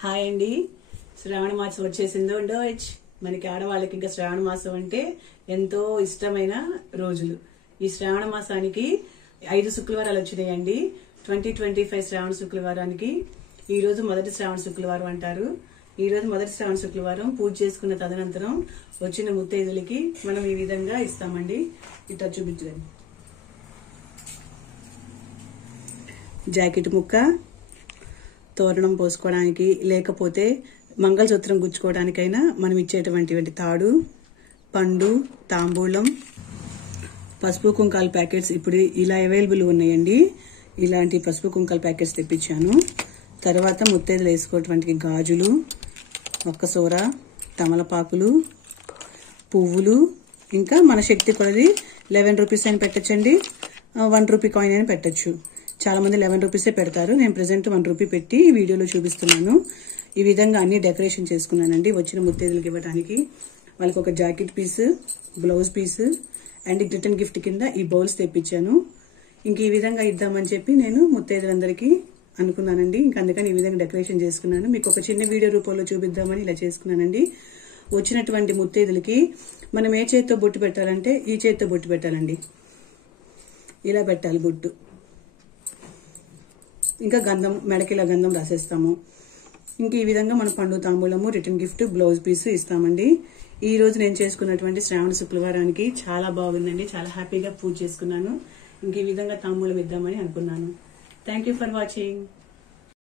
Hi అండి. శ్రావణ మాసం వచ్చేసిందో డోచ్. మనకి ఆడవాళ్ళకి ఇంకా శ్రావణ మాసం అంటే ఎంతో ఇష్టమైన రోజులు. ఈ శ్రావణ మాసానికి 5 శుక్రవారాలు వచ్చినాయండి. 2025 శ్రావణ శుక్రవారానికి ఈ రోజు మొదటి శ్రావణ శుక్రవారం అంటారు. ఈ రోజు మొదటి శ్రావణ శుక్రవారం పూజ చేసుకున్న తదనంతరం వచ్చిన ముత్తైదులకి మనం ఈ విధంగా ఇస్తామండి. ఇట్లా చూపించండి. జాకెట్ ముక్క, తోరణం పోసుకోవడానికి, లేకపోతే మంగళసూత్రం గుచ్చుకోవడానికైనా మనం ఇచ్చేటువంటి తాడు, పండు, తాంబూలం, పసుపు కుంకాల ప్యాకెట్స్ ఇప్పుడు ఇలా అవైలబుల్ ఉన్నాయండి. ఇలాంటి పసుపు కుంకాల ప్యాకెట్స్ తెప్పించాను. తర్వాత ముత్తైదులు వేసుకోవడానికి గాజులు, ఒక్కసూర, తమలపాకులు, పువ్వులు, ఇంకా మన శక్తి కొలది 11 రూపీస్ అయినా పెట్టచ్చండి, 1 రూపీ కాయిన్ అయినా పెట్టచ్చు. చాలా మంది 11 రూపీసే పెడతారు. నేను ప్రెసెంట్ 1 రూపీ పెట్టి ఈ వీడియోలో చూపిస్తున్నాను. ఈ విధంగా అన్ని డెకరేషన్ చేసుకున్నానండి వచ్చిన ముత్తైదులకి ఇవ్వడానికి. వాళ్ళకి ఒక jacket piece, blouse piece and return gift కింద ఈ బౌల్స్ తెప్పించాను. ఇంక ఈ విధంగా ఇద్దామని చెప్పి నేను ముత్తైదులందరికీ అనుకున్నానండి. ఇంక అందుకని ఈ విధంగా డెకరేషన్ చేసుకున్నాను. మీకు ఒక చిన్న వీడియో రూపంలో చూపిద్దామని ఇలా చేసుకున్నానండి. వచ్చినటువంటి ముత్తైదులకి మనం ఏ చేతితో బొట్టు పెట్టాలంటే ఈ చేతితో బొట్టు పెట్టాలండి. ఇలా పెట్టాలి బొట్టు. ఇంకా గంధం, మెడకిలా గంధం రాసేస్తాము. ఇంక ఈ విధంగా మన పండు, తాంబూలము, రిటర్న్ గిఫ్ట్, బ్లౌజ్ పీస్ ఇస్తామండి. ఈ రోజు నేను చేసుకున్నటువంటి శ్రావణ శుక్రవారానికి చాలా బాగుందండి. చాలా హ్యాపీగా పూజ చేసుకున్నాను. ఇంక ఈ విధంగా తాంబూలం ఇద్దామని అనుకున్నాను. Thank you for watching.